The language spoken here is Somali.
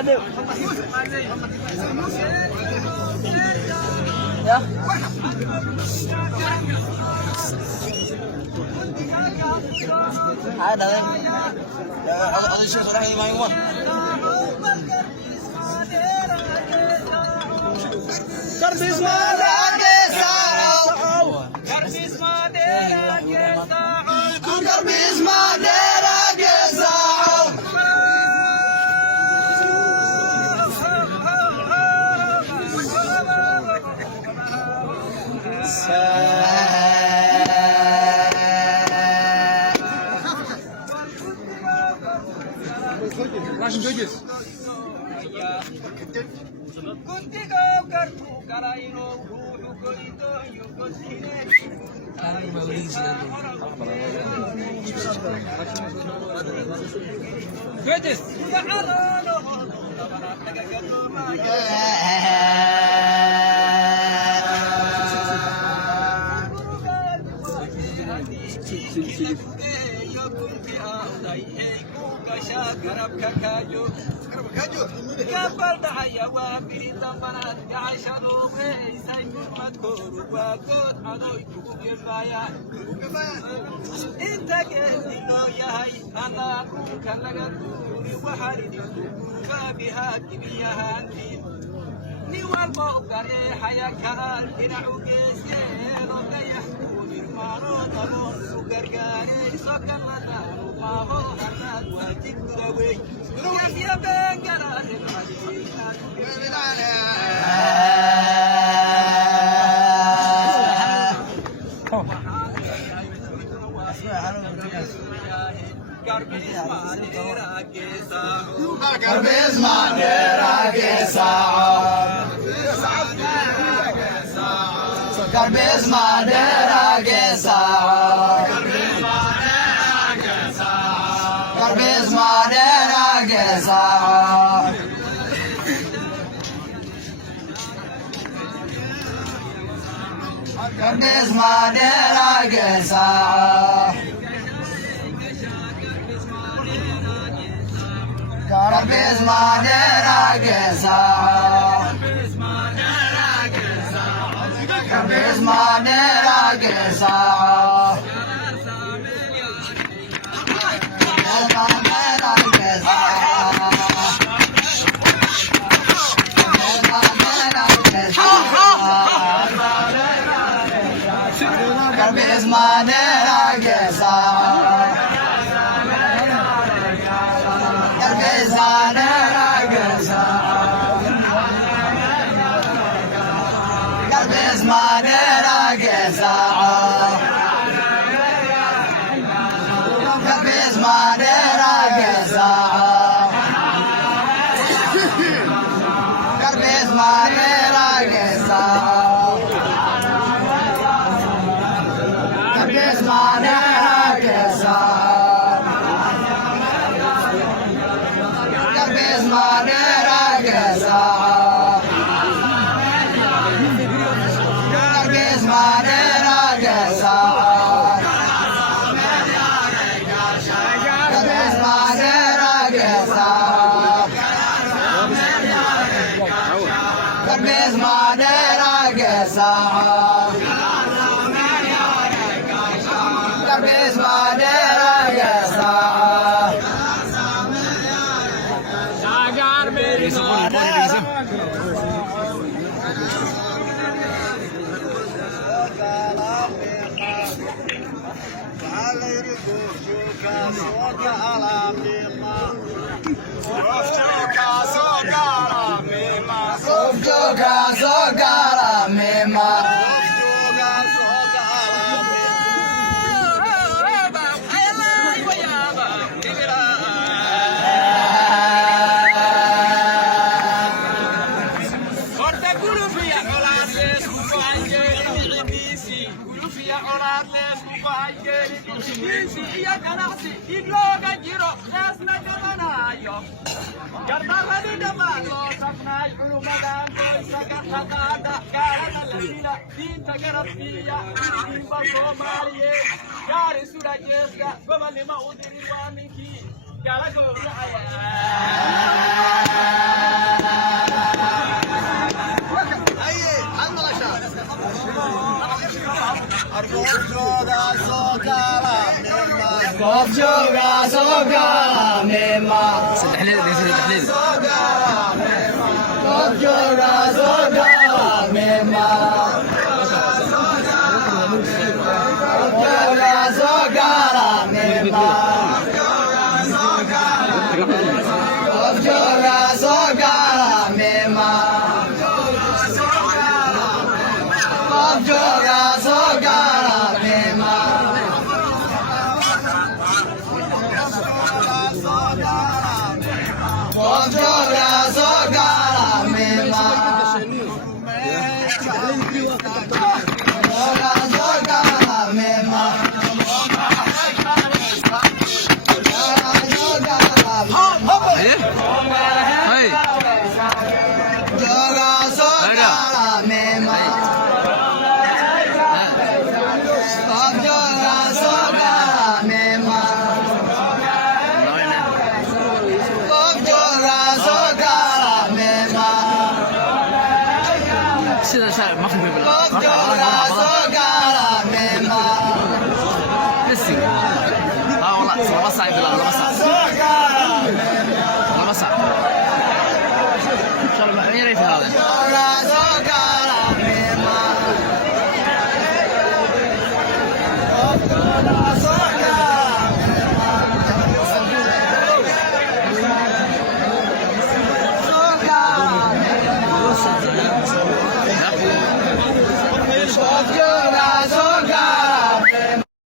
Aduh. Ya. Ada yang ada sih orang yang main mah. Karbis madera gesau. Karbis madera gesau. Karbis madera gesau. Başım gögüz. Gögüz. Kapal dahaya wa pirita manat yaishadu isay madkuru wa god adoy kubaya inta gedino yahay ana kalaga duri wa haridi fabiha kibiyahantin ni walba gare haya kala dinacu geesyeelo dayaxkuun irmaano dalon sugargaare sokalada maaho hanaad waajib gudawey gurugasiya beengaraare Karbis madera gesau. Karbis madera gesau. Karbis madera gesau. Karbis madera gesau. Karbis madera gesau. Karbis madera gesau. Karbis madera gesau. Karbis madera gesau. Karbis madera gesau. Karbis madera gesau. Karbis madera gesau. Karbis madera gesau. Karbis madera gesau. Karbis madera gesau. Karbis madera gesau. Karbis madera gesau. Karbis madera gesau. Sagar me Lama sa. Inshallah, ma yari fi hada.